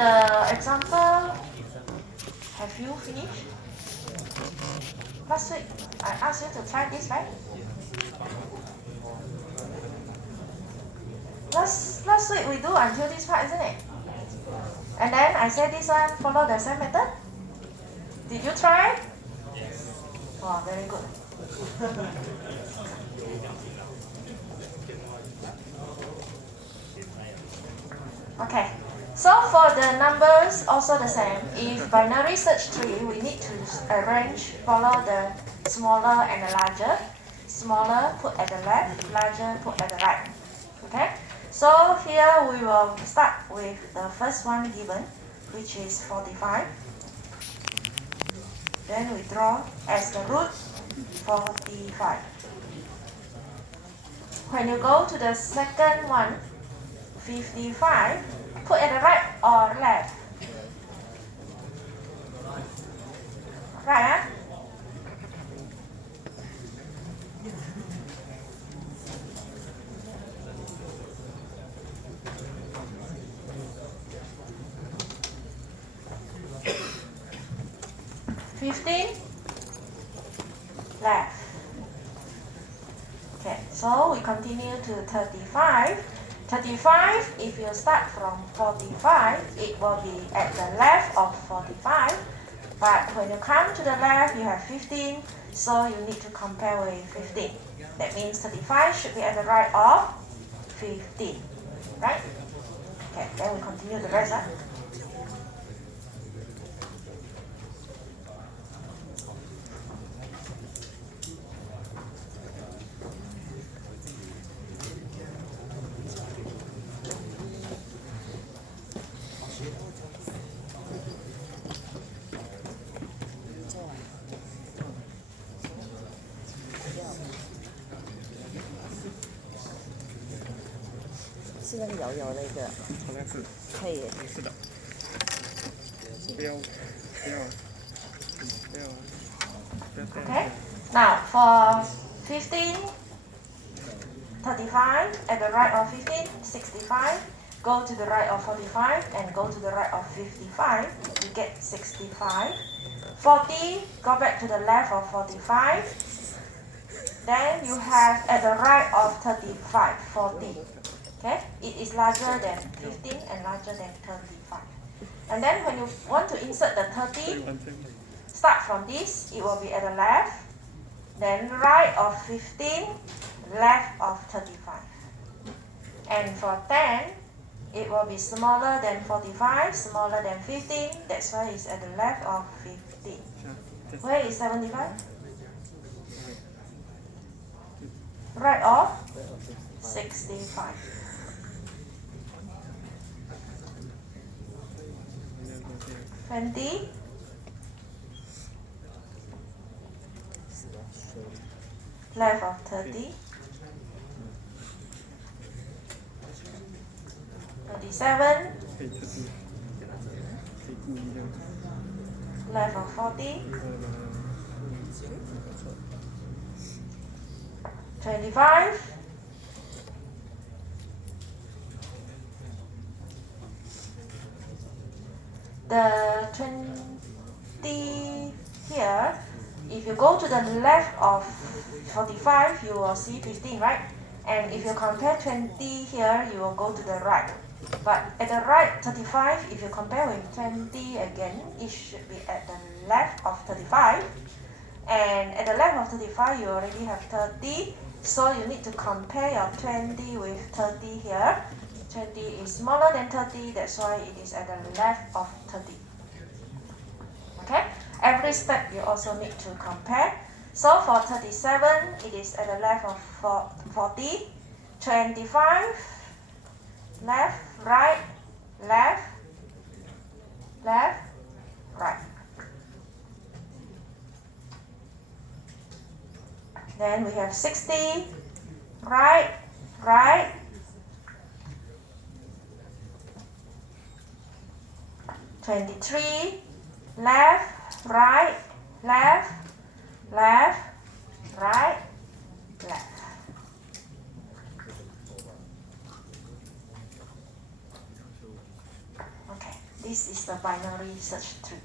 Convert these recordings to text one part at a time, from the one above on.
the example, have you finished? Last week, I asked you to try this, right? Last week we do until this part, isn't it? And then I said this one, follow the same method. Did you try? Yes. Oh, very good. Okay. So for the numbers, also the same. If binary search tree, we need to arrange, follow the smaller and the larger. Smaller put at the left, larger put at the right. Okay? So here we will start with the first one given, which is 45. Then we draw as the root 45. When you go to the second one, 55, put at the right or left? Right, huh? Left. Okay, so we continue to 35. 35, if you start from 45, it will be at the left of 45. But when you come to the left, you have 15, so you need to compare with 15. That means 35 should be at the right of 15, right? Okay, then we continue the rest. Huh? Okay, now for 15, 35, at the right of 15, 65, go to the right of 45 and go to the right of 55, you get 65. 40, go back to the left of 45, then you have at the right of 35, 40. Okay, it is larger than 15 and larger than 35. And then when you want to insert the 30, start from this, it will be at the left, then right of 15, left of 35. And for 10, it will be smaller than 45, smaller than 15, that's why it's at the left of 15. Where is 75? Right of 65. Left of 30. 37. Left of 40. 25. The 20 here, if you go to the left of 45, you will see 15, right? And if you compare 20 here, you will go to the right. But at the right 35, if you compare with 20 again, it should be at the left of 35. And at the left of 35, you already have 30. So you need to compare your 20 with 30 here. 20 is smaller than 30, that's why it is at the left of 30. Okay? Every step you also need to compare. So for 37, it is at the left of 40. 25, left, right, left, left, right. Then we have 60, right, right. 23, left, right, left, left, right, left. Okay, This is the binary search tree.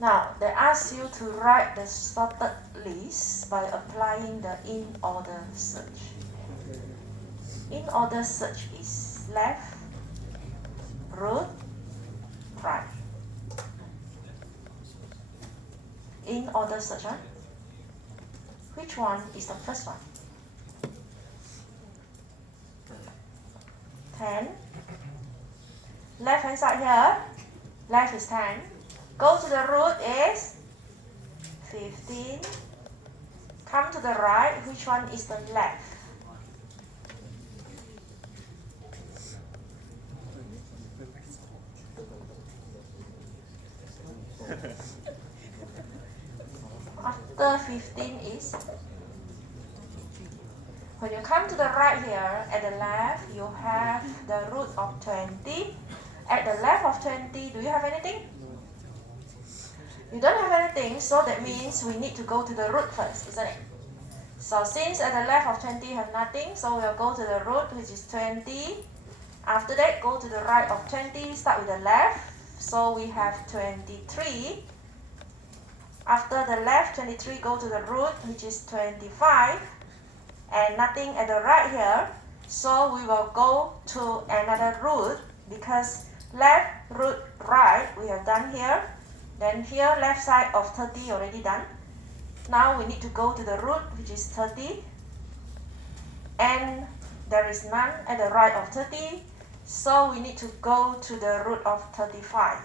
Now, they ask you to write the sorted list by applying the in-order search. In-order search is left, root, right. In-order search, huh? Which one is the first one? 10. Left hand side here, left is 10. Go to the root is 15. Come to the right, which one is the left? After 15 is, when you come to the right here, at the left, you have the root of 20. At the left of 20, do you have anything? You don't have anything, so that means we need to go to the root first, isn't it? So since at the left of 20 you have nothing, so we'll go to the root, which is 20. After that, go to the right of 20, start with the left. So we have 23. After the left 23, go to the root, which is 25. And nothing at the right here. So we will go to another root, because left, root, right, we have done here. Then here, left side of 30 already done. Now we need to go to the root, which is 30. And there is none at the right of 30. So we need to go to the root of 35.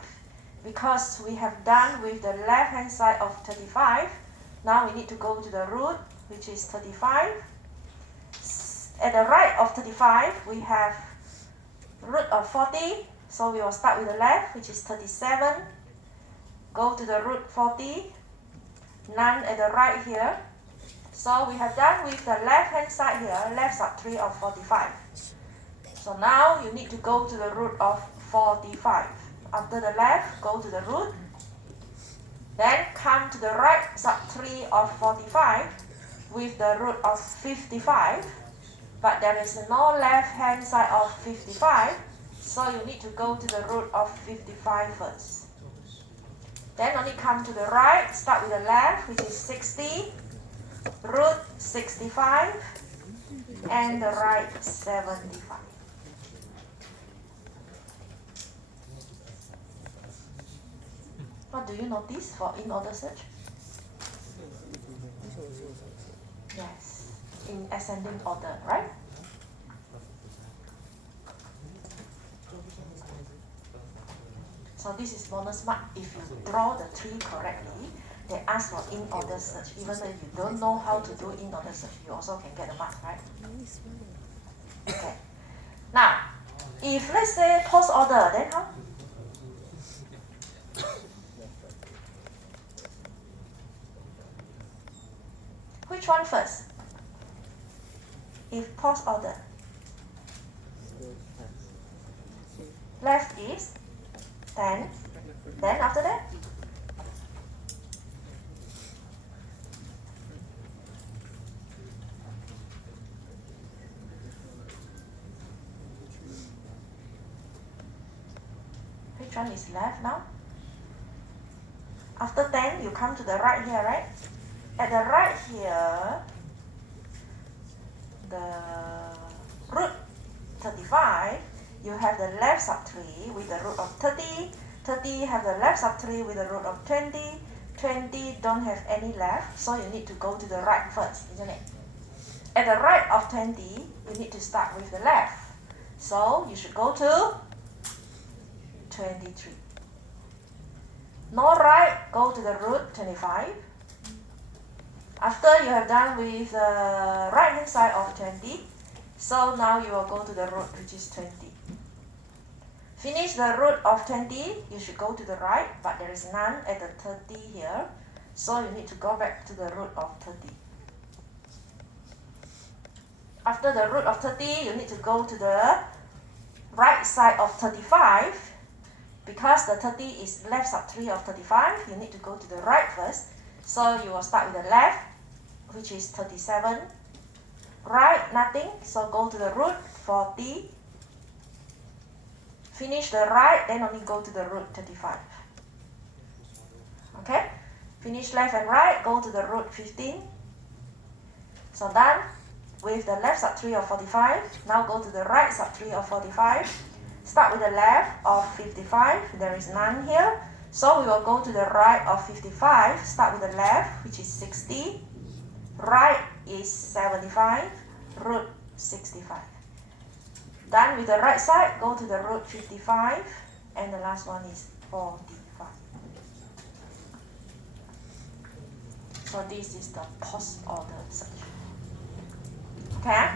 Because we have done with the left hand side of 35. Now we need to go to the root, which is 35. At the right of 35, we have root of 40. So we will start with the left, which is 37. Go to the root 40. None at the right here. So we have done with the left hand side here, left sub tree of 45. So now you need to go to the root of 45. After the left, go to the root. Then come to the right sub tree of 45 with the root of 55. But there is no left hand side of 55. So you need to go to the root of 55 first. Then only come to the right, start with the left, which is 60, root 65, and the right 75. What do you notice for in-order search? Yes, in ascending order, right? So this is bonus mark. If you draw the tree correctly, they ask for in-order search. Even though you don't know how to do in-order search, you also can get a mark, right? Okay. Now, if let's say post-order, then how? Which one first? If post-order. Left is 10. Then after that? Which one is left now? After 10, you come to the right here, right? At the right here, the root 35, you have the left subtree with the root of 30. 30 have the left subtree with the root of 20. 20 don't have any left, so you need to go to the right first, isn't it? At the right of 20, you need to start with the left. So you should go to 23. No right, go to the root 25. After you have done with the right hand side of 20, so now you will go to the root, which is 20. Finish the root of 20, you should go to the right, but there is none at the 30 here, so you need to go back to the root of 30. After the root of 30, you need to go to the right side of 35. Because the 30 is left subtree of 35, you need to go to the right first. So you will start with the left, which is 37. Right, nothing, so go to the root 40. Finish the right, then only go to the root 35. Okay? Finish left and right, go to the root 15. So done with the left sub 3 of 45. Now go to the right sub 3 of 45. Start with the left of 55. There is none here. So we will go to the right of 55. Start with the left, which is 60. Right is 75. Root 65. Done with the right side, go to the root 55. And the last one is 45. So this is the post order search. Okay?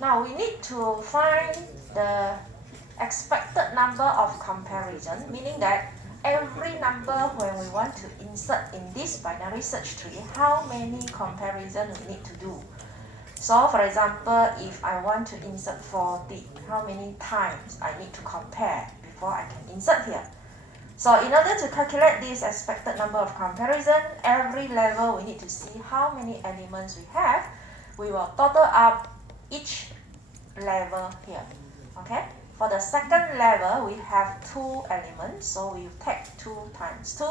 Now we need to find the expected number of comparison, meaning that every number when we want to insert in this binary search tree, how many comparisons we need to do. So for example, if I want to insert 40, how many times I need to compare before I can insert here? So in order to calculate this expected number of comparison, every level we need to see how many elements we have. We will total up each level here. Okay? For the second level, we have 2 elements, so we take 2 times 2.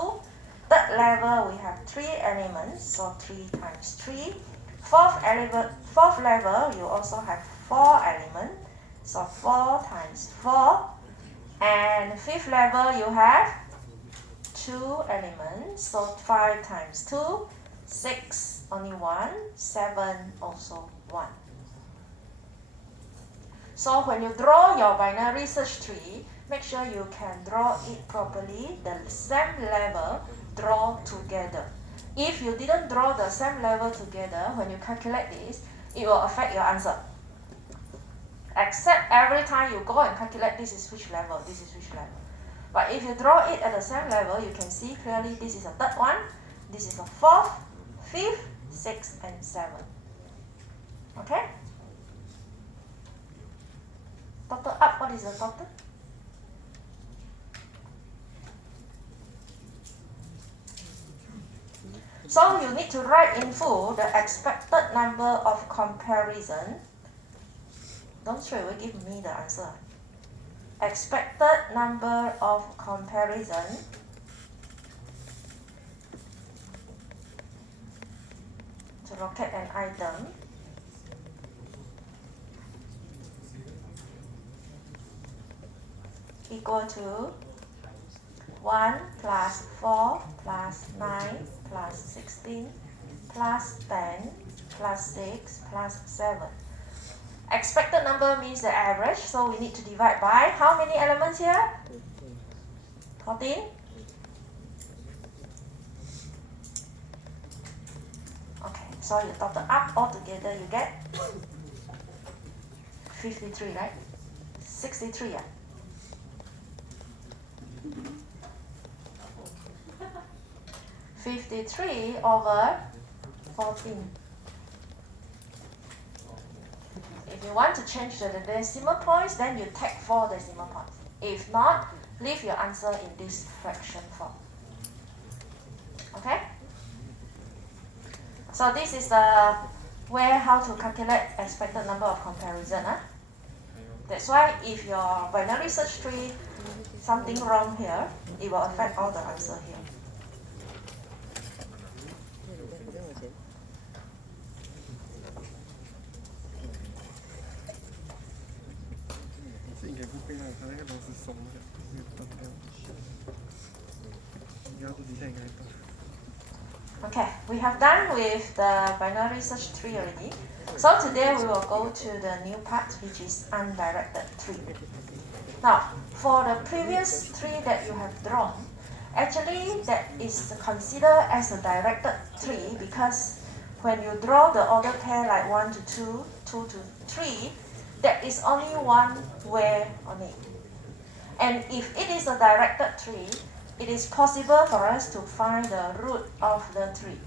Third level, we have 3 elements, so 3 times 3. Fourth level, you also have 4 elements, so 4 times 4. And fifth level, you have 2 elements, so 5 times 2, 6, only 1, 7, also 1. So when you draw your binary search tree, make sure you can draw it properly, the same level draw together. If you didn't draw the same level together, when you calculate this, it will affect your answer. Except every time you go and calculate this is which level, this is which level. But if you draw it at the same level, you can see clearly this is a third one, this is a fourth, fifth, sixth, and seventh. Okay? Total up, what is the total? So you need to write in full the expected number of comparison. Don't straight away give me the answer. Expected number of comparison to locate an item equal to 1 plus 4 plus 9 plus 16 plus 10 plus 6 plus 7. Expected number means the average, so we need to divide by how many elements here? 14? Okay, so you total up all together, you get 53, right? 63, yeah? $53 over 14. If you want to change the decimal points, then you take 4 decimal points. If not, leave your answer in this fraction form. Okay? So this is the way how to calculate expected number of comparison. That's why if your binary search tree something wrong here, it will affect all the answer here. Okay, we have done with the binary search tree already. So today we will go to the new part, which is undirected tree. Now, for the previous tree that you have drawn, actually that is considered as a directed tree because when you draw the order pair like 1 to 2, 2 to 3, there is only one way on it. And if it is a directed tree, it is possible for us to find the root of the tree.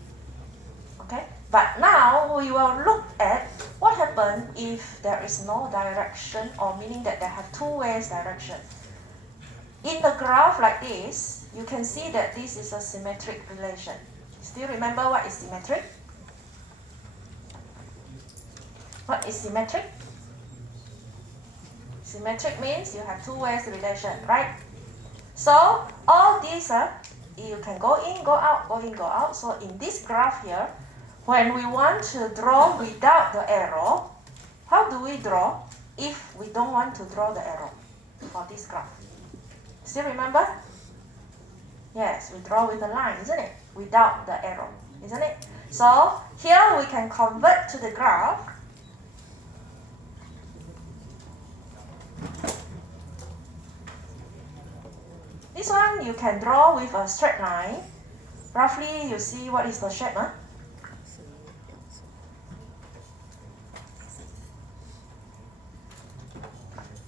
Okay? But now we will look at what happens if there is no direction, or meaning that they have two ways direction. In the graph like this, you can see that this is a symmetric relation. Still remember what is symmetric? What is symmetric? Symmetric means you have two ways relation, right? So all these you can go in, go out, go in, go out. So in this graph here, when we want to draw without the arrow, how do we draw if we don't want to draw the arrow for this graph? Still remember? Yes, we draw with a line, isn't it? Without the arrow, isn't it? So here we can convert to the graph. This one you can draw with a straight line. Roughly, you see what is the shape, huh?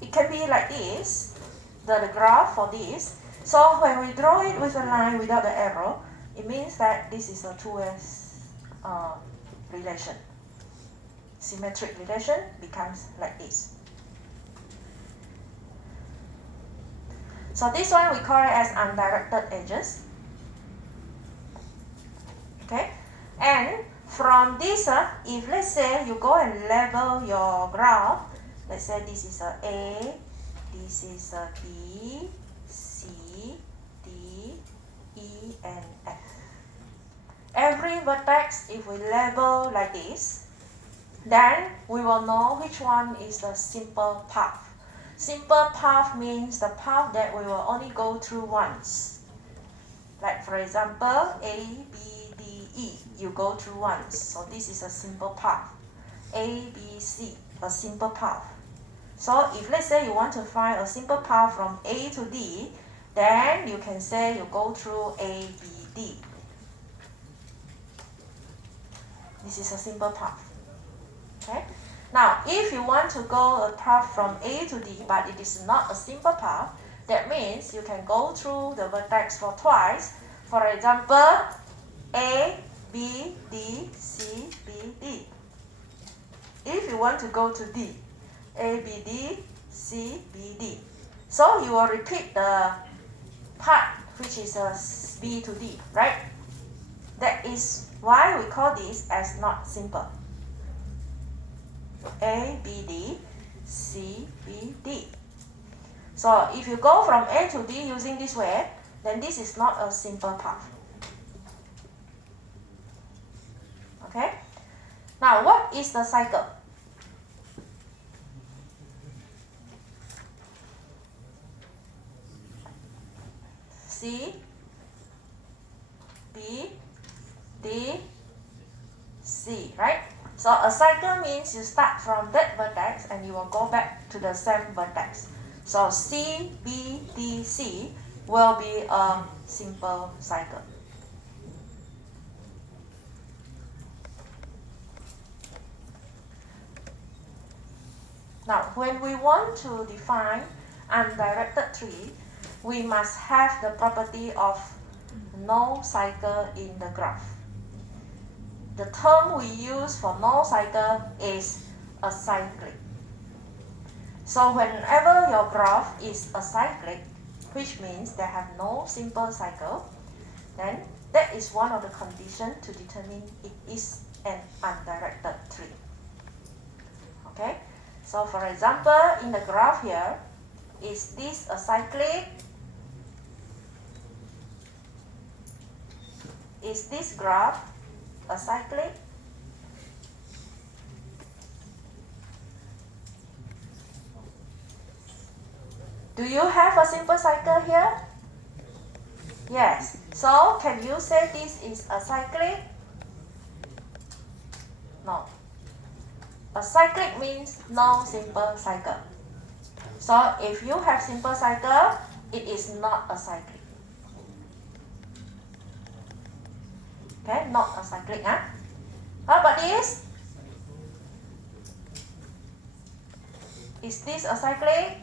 It can be like this, the graph for this. So when we draw it with a line without the arrow, it means that this is a two-way relation. Symmetric relation becomes like this. So this one we call it as undirected edges. Okay, and from this, if let's say you go and level your graph, let's say this is a, this is B, C, D, E, and F. Every vertex, if we level like this, then we will know which one is the simple path. Simple path means the path that we will only go through once. Like for example, A, B, D, E, you go through once. So this is a simple path. A, B, C, a simple path. So if let's say you want to find a simple path from A to D, then you can say you go through A, B, D. This is a simple path. Okay? Now, if you want to go a path from A to D, but it is not a simple path, that means you can go through the vertex for twice. For example, A, B, D, C, B, D. If you want to go to D, A, B, D, C, B, D. So you will repeat the part which is B to D, right? That is why we call this as not simple. A, B, D, C, B, D. So if you go from A to D using this way, then this is not a simple path. Okay? Now what is the cycle? C, B, D, C, right? So a cycle means you start from that vertex and you will go back to the same vertex. So C, B, D, C will be a simple cycle. Now, when we want to define undirected tree, we must have the property of no cycle in the graph. The term we use for no cycle is acyclic. So whenever your graph is acyclic, which means they have no simple cycle, then that is one of the conditions to determine it is an undirected tree. Okay? So for example, in the graph here, is this acyclic? Is this graph acyclic? Do you have a simple cycle here? Yes. So can you say this is acyclic? No. Acyclic means no simple cycle. So if you have simple cycle, it is not acyclic. Okay, not acyclic, huh? How about this? Is this acyclic?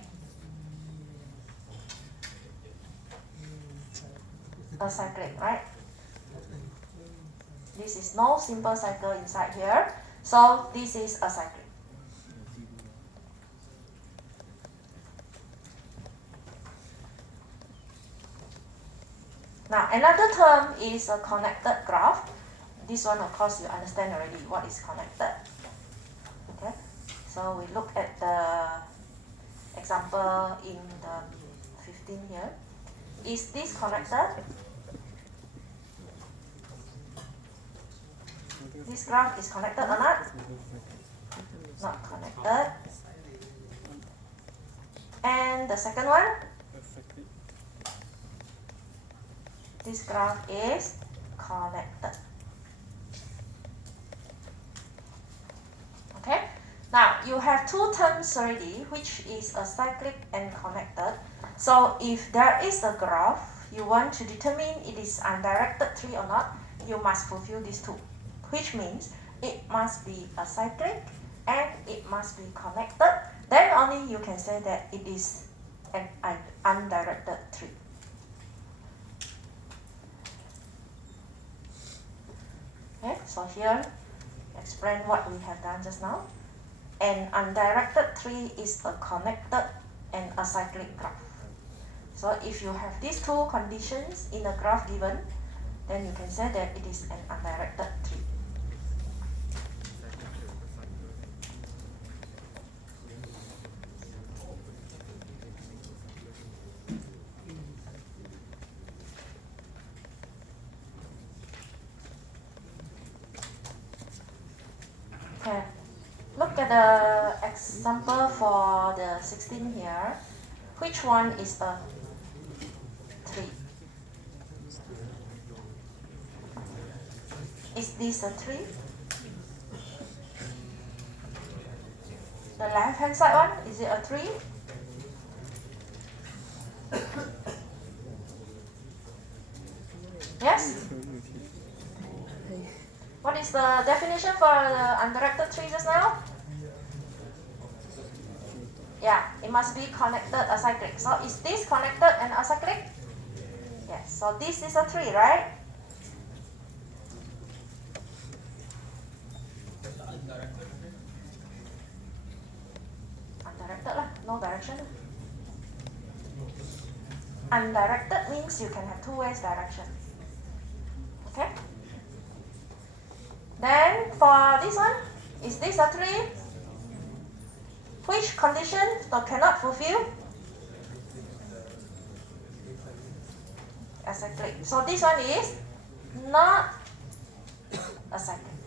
Acyclic, right? This is no simple cycle inside here. So this is acyclic. Now another term is a connected graph. This one, of course, you understand already what is connected. Okay, so we look at the example in the 15 here. Is this connected? This graph is connected or not? Not connected. And the second one? This graph is connected. Okay, now you have two terms already, which is acyclic and connected. So if there is a graph, you want to determine it is undirected tree or not, you must fulfill these two, which means it must be acyclic and it must be connected. Then only you can say that it is an undirected tree. Okay, so here, explain what we have done just now. An undirected tree is a connected and acyclic graph. So if you have these two conditions in a graph given, then you can say that it is an undirected tree. Okay, look at the example for the 16 here. Which one is a tree? Is this a tree? The left hand side one, is it a tree? Yes? What is the definition for the undirected tree just now? Yeah, it must be connected acyclic. So is this connected and acyclic? Yes, so this is a tree, right? Undirected lah, no direction. Undirected means you can have two ways direction. Okay? Then for this one, is this a tree? Which condition cannot fulfill? Acyclic. So this one is not acyclic.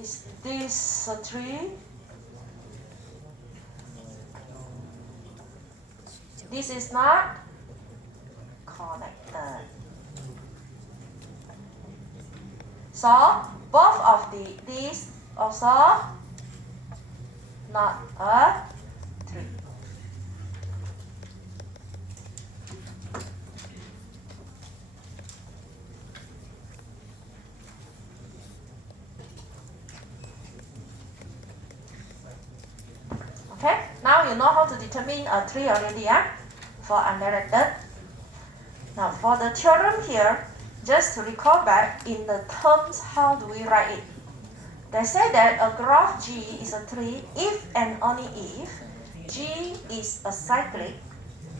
Is this a tree? This is not connected. So both of these also not a tree. Okay, now you know how to determine a tree already, for undirected. Now for the theorem here, just to recall back in the terms, how do we write it? They say that a graph G is a tree if and only if G is acyclic,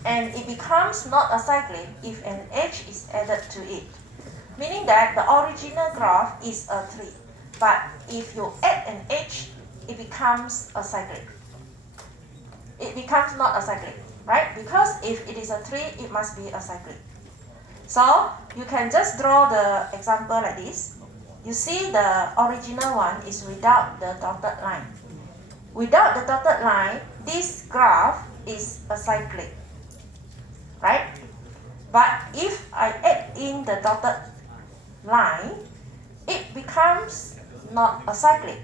and it becomes not acyclic if an edge is added to it. Meaning that the original graph is a tree, but if you add an edge, it becomes acyclic. It becomes not acyclic, right? Because if it is a tree, it must be acyclic. So you can just draw the example like this. You see the original one is without the dotted line. Without the dotted line, this graph is acyclic, right? But if I add in the dotted line, it becomes not acyclic.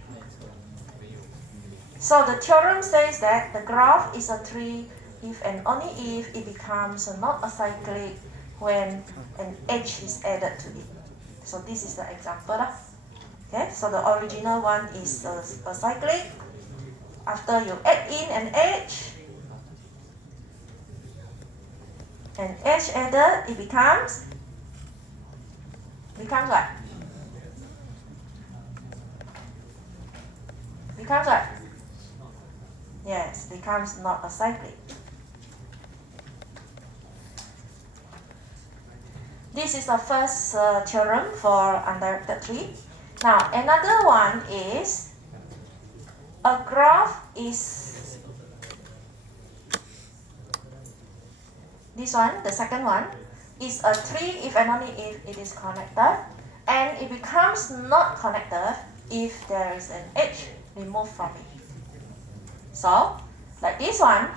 So the theorem says that the graph is a tree if and only if it becomes not acyclic when an edge is added to it. So this is the example. Okay, so the original one is acyclic. After you add in an edge added, it becomes what? Becomes what? Yes, becomes not acyclic. This is the first theorem for undirected tree. Now another one is a graph is this one, the second one, is a tree if and only if it is connected, and it becomes not connected if there is an edge removed from it. So, like this one,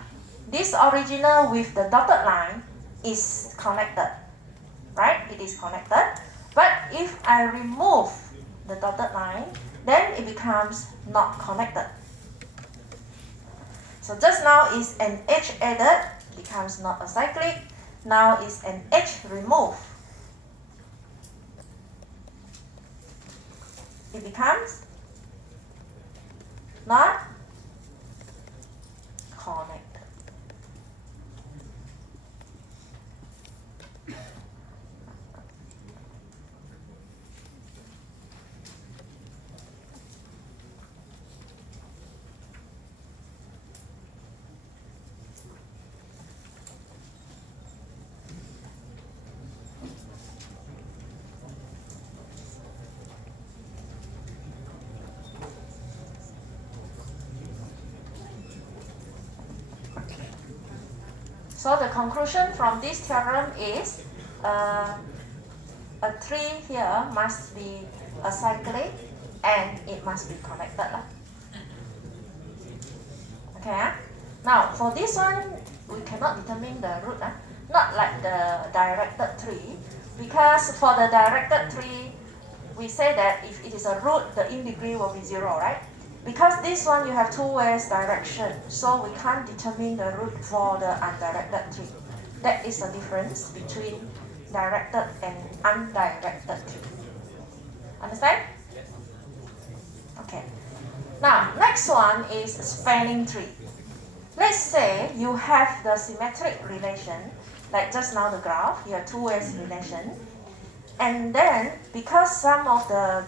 this original with the dotted line is connected, right? It is connected. But if I remove the dotted line, then it becomes not connected. So just now is an edge added, becomes not acyclic. Now is an edge removed. It becomes not connected. So the conclusion from this theorem is a tree here must be acyclic and it must be connected. Okay. Now for this one, we cannot determine the root. Not like the directed tree, because for the directed tree, we say that if it is a root, the in degree will be 0, right? Because this one you have two ways direction, so we can't determine the root for the undirected tree. That is the difference between directed and undirected tree. Understand? Okay. Now, next one is spanning tree. Let's say you have the symmetric relation, like just now the graph, you have two ways relation. And then, because some of the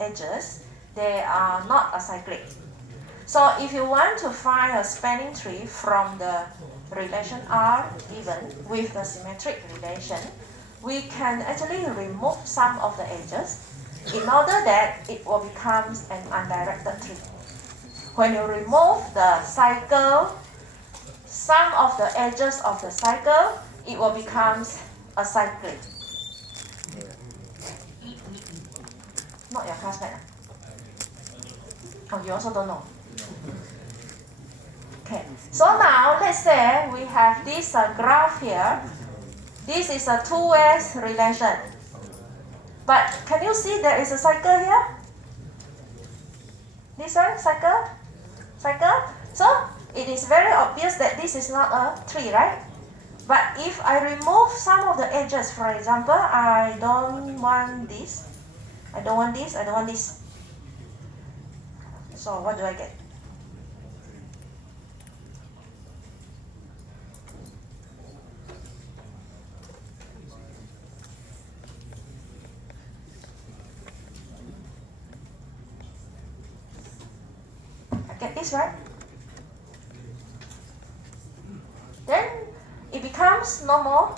edges, they are not acyclic. So if you want to find a spanning tree from the relation R given with the symmetric relation, we can actually remove some of the edges in order that it will become an undirected tree. When you remove the cycle, some of the edges of the cycle, it will become acyclic. Not your classmate. Oh, you also don't know. Okay, so now let's say we have this graph here. This is a two-way relation. But can you see there is a cycle here? This one, cycle? Cycle? So it is very obvious that this is not a tree, right? But if I remove some of the edges, for example, I don't want this. I don't want this, I don't want this. So what do I get? I get this, right? Then it becomes no more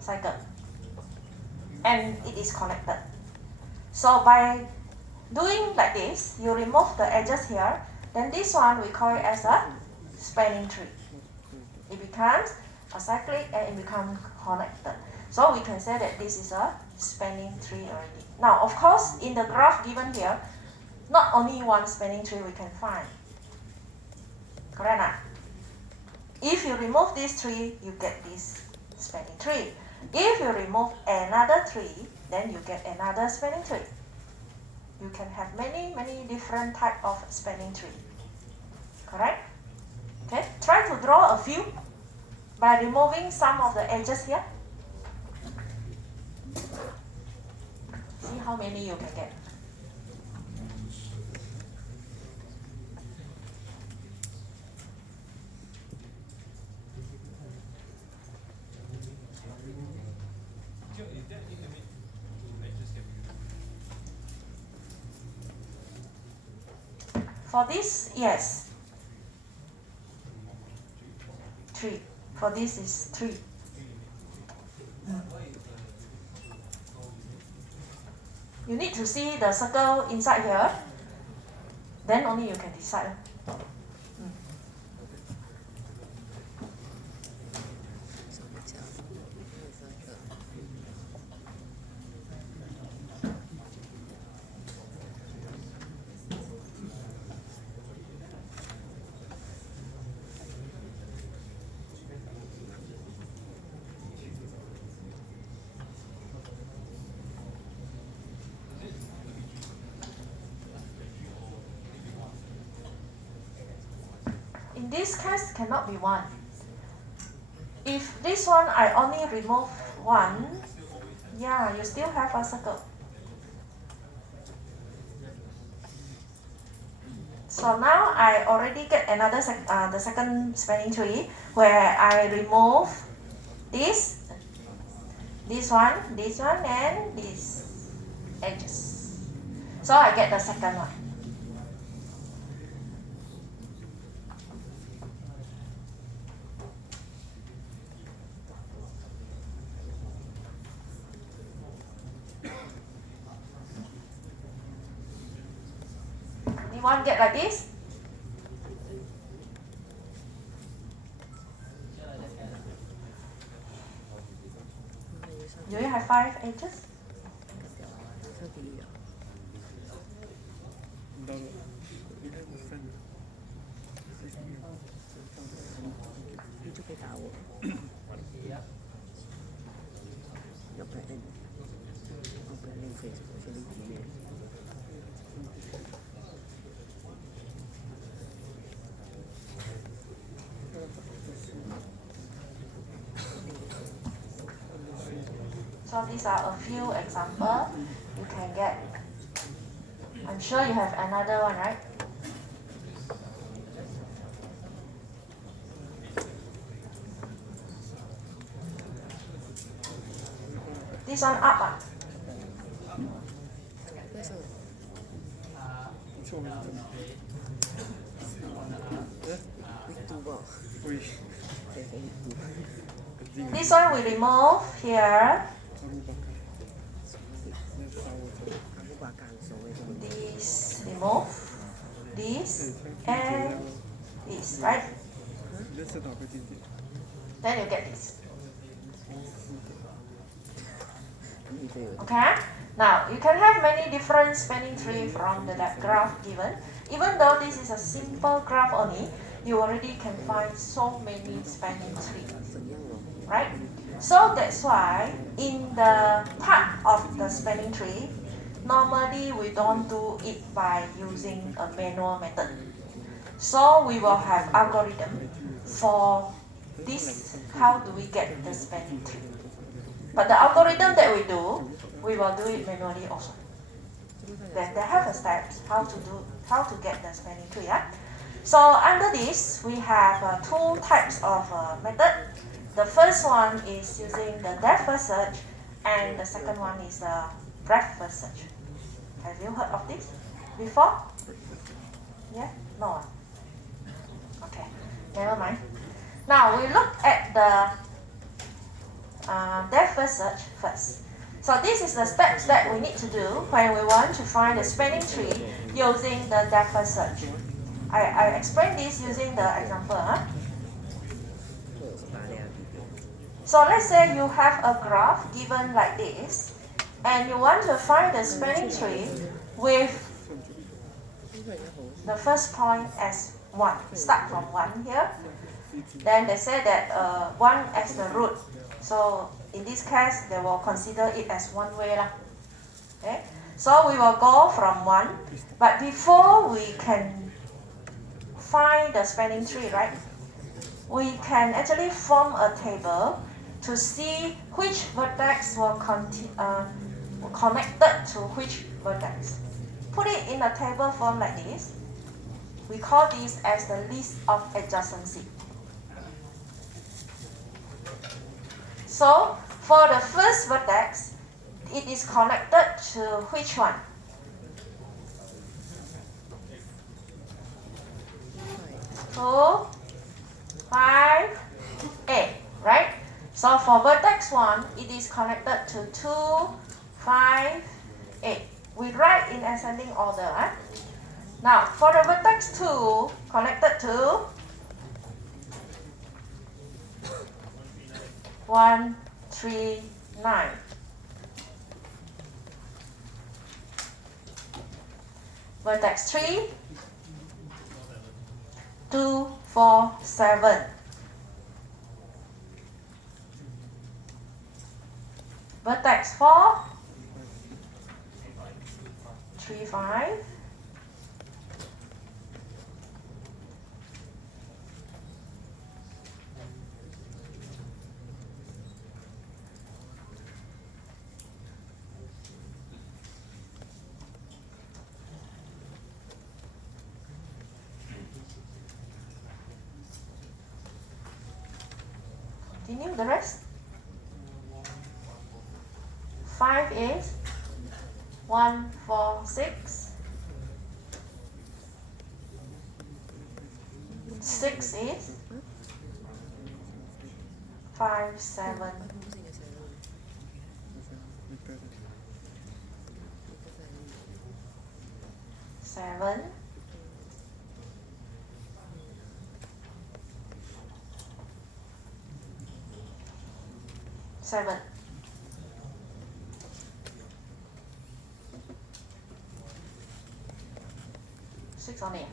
cycle. And it is connected. So by doing like this, you remove the edges here, then this one we call it as a spanning tree. It becomes acyclic and it becomes connected. So we can say that this is a spanning tree already. Now, of course, in the graph given here, not only one spanning tree we can find. Correct? If you remove this tree, you get this spanning tree. If you remove another tree, then you get another spanning tree. You can have many different type of spanning tree. Correct? Okay, try to draw a few by removing some of the edges here. See how many you can get. For this, yes. 3. For this is 3. You need to see the circle inside here. Then only you can decide. In this case, cannot be 1. If this one I only remove 1, yeah, you still have a circle. So now I already get another the second spanning tree where I remove this one, and these edges. So I get the second one. Anyone get like this? Do you have 5 edges? So these are a few examples you can get. I'm sure you have another one, right? This one up. This one we remove here. This remove, this and this, right? Then you get this. Okay? Now, you can have many different spanning trees from the graph given. Even though this is a simple graph only, you already can find so many spanning trees, right? So that's why in the part of the spanning tree, normally we don't do it by using a manual method. So we will have algorithm for this, how do we get the spanning tree. But the algorithm that we do, we will do it manually also. Then they have a steps how to get the spanning tree. Yeah? So under this, we have 2 types of method. The first one is using the depth first search, and the second one is the breadth first search. Have you heard of this before? Yeah? No. Okay, never mind. Now we look at the depth first search first. So this is the steps that we need to do when we want to find the spanning tree using the depth first search. I explain this using the example. So let's say you have a graph given like this, and you want to find the spanning tree with the first point as 1. Start from 1 here. Then they say that 1 as the root. So in this case, they will consider it as one way. Okay? So we will go from 1. But before we can find the spanning tree, right? We can actually form a table to see which vertex were connected to which vertex. Put it in a table form like this. We call this as the list of adjacency. So for the first vertex, it is connected to which one? 2, 5, 8, right? So for vertex 1, it is connected to 2, 5, 8. We write in ascending order. Now, for the vertex 2 connected to 1, 3, 9. Vertex 3, 2, 4, 7. Vertex 4, 3, 5. Continue the rest. 5 is 1, 4, 6. 6 is 5, 7. 7. 7. 6 only.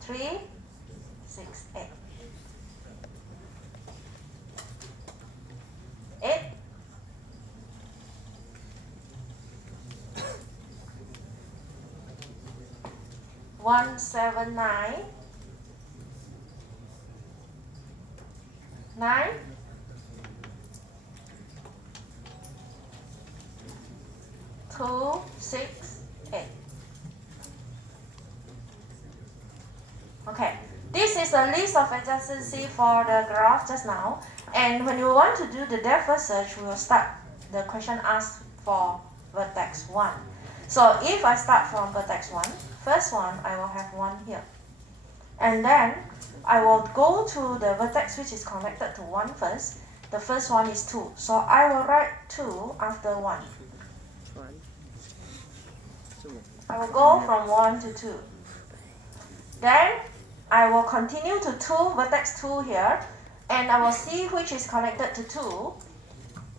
3, 6, 8. 8. 1, 7, 9. 9. 2, 6, 8. Okay, this is a list of adjacency for the graph just now. And when you want to do the depth first search, we will start the question asked for vertex 1. So if I start from vertex 1, first one, I will have 1 here. And then I will go to the vertex which is connected to 1 first. The first one is 2. So I will write 2 after 1. I will go from 1 to 2. Then I will continue to 2, vertex 2 here, and I will see which is connected to 2.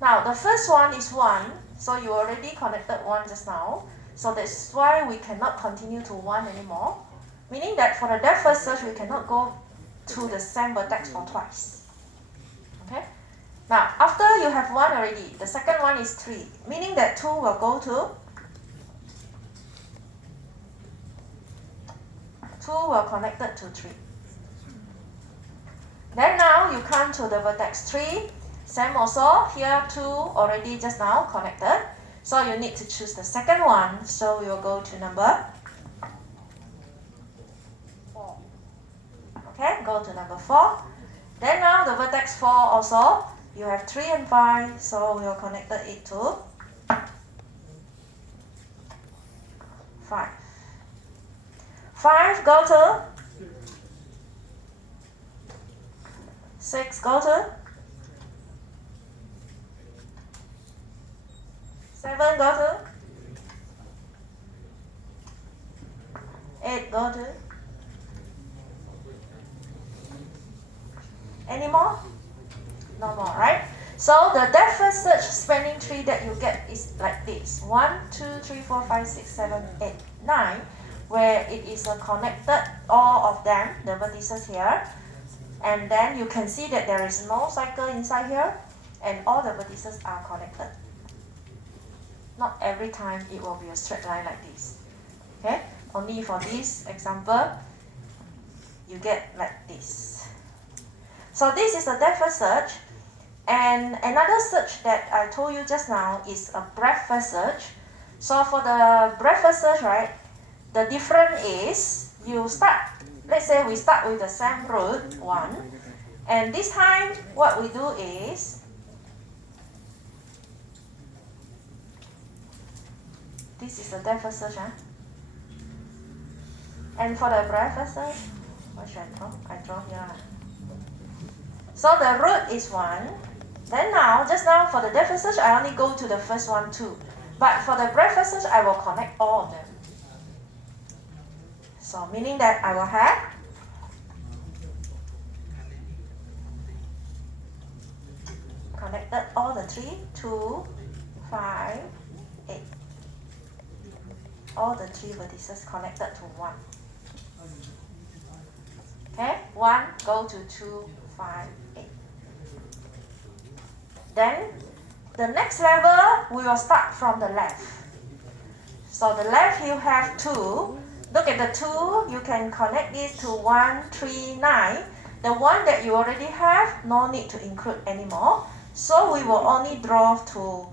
Now the first one is 1, so you already connected 1 just now. So that's why we cannot continue to 1 anymore. Meaning that for the depth first search, we cannot go to the same vertex for twice. Okay? Now after you have 1 already, the second one is 3. Meaning that 2 will go to 2 will connected to 3. Then now you come to the vertex 3. Same also, here 2 already just now connected. So you need to choose the second one. So we will go to number 4. Okay, go to number 4. Then now the vertex 4 also, you have 3 and 5. So we will connect it to 5. 5 go to 6 go to 7 go to 8 go to any more? No more, right? So the depth first search spanning tree that you get is like this: 1, 2, 3, 4, 5, 6, 7, 8, 9. Where it is connected, all of them, the vertices here, and then you can see that there is no cycle inside here, and all the vertices are connected. Not every time it will be a straight line like this. Okay, only for this example, you get like this. So this is the depth first search, and another search that I told you just now is a breadth first search. So for the breadth first search, right? The difference is you start, let's say we start with the same root 1, and this time what we do is this is the depth first search. And for the breadth first search, what should I draw? I draw here. So the root is 1. Then now, just now for the depth first search, I only go to the first one 2. But for the breadth search, I will connect all of them. So meaning that I will have connected all the 3, 2, 5, 8. All the 3 vertices connected to 1. Okay, 1 go to 2, 5, 8. Then the next level, we will start from the left. So the left you have 2. Look at the 2, you can connect this to 1, 3, 9. The one that you already have, no need to include anymore. So we will only draw to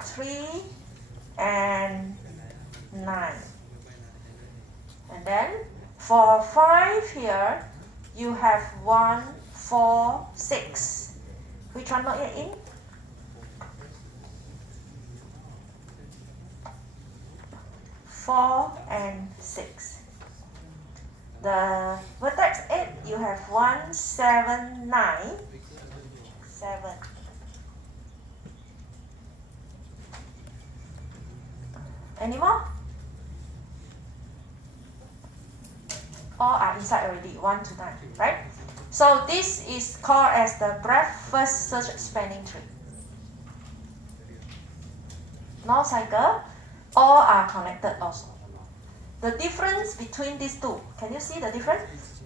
3 and 9. And then for 5 here, you have 1, 4, 6. Which one not yet in? Four and 6. The vertex 8, you have 1, 7, 9. 7. Any more? All are inside already, 1 to 9, right? So this is called as the breadth first search spanning tree. No cycle, all are connected also. The difference between these two, can you see the difference?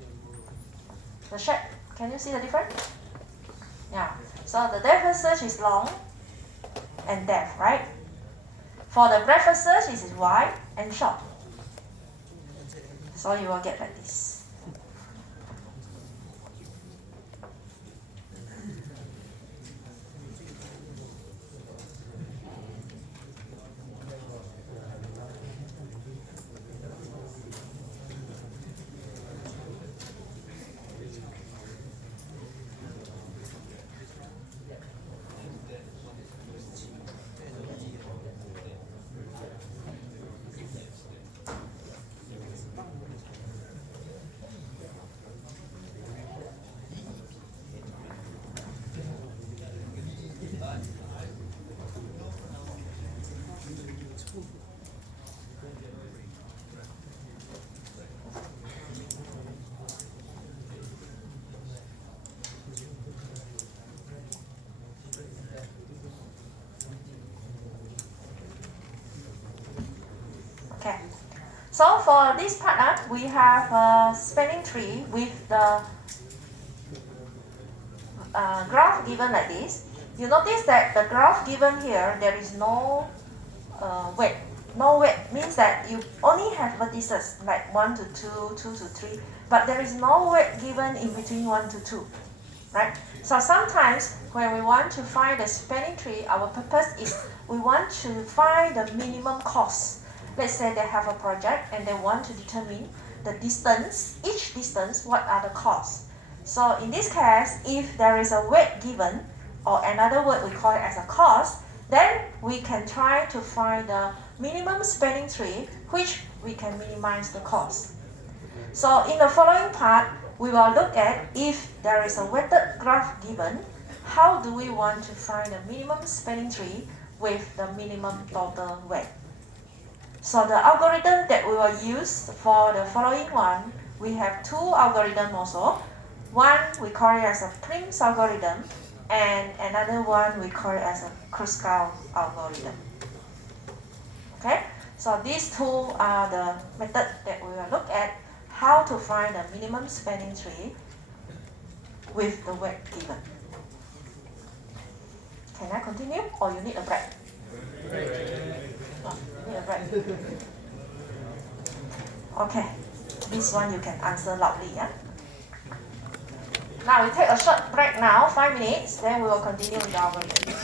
The shape, can you see the difference? Yeah, so the depth first search is long and depth, right? For the breadth first search, it is wide and short. So you will get like this. Okay, so for this part, we have a spanning tree with the graph given like this. You notice that the graph given here, there is no weight. No weight means that you only have vertices like 1 to 2, 2 to 3, but there is no weight given in between 1 to 2, right? So sometimes when we want to find the spanning tree, our purpose is we want to find the minimum cost. Let's say they have a project and they want to determine the distance, each distance, what are the costs. So in this case, if there is a weight given, or another word we call it as a cost, then we can try to find the minimum spanning tree, which we can minimize the cost. So in the following part, we will look at if there is a weighted graph given, how do we want to find the minimum spanning tree with the minimum total weight. So the algorithm that we will use for the following one, we have 2 algorithms also. One we call it as a Prim's algorithm, and another one we call it as a Kruskal algorithm. Okay, so these 2 are the methods that we will look at how to find the minimum spanning tree with the weight given. Can I continue or you need a break? Oh, you need a break. Okay, this one you can answer loudly. Yeah? Now we take a short break now, 5 minutes, then we will continue with the algorithm.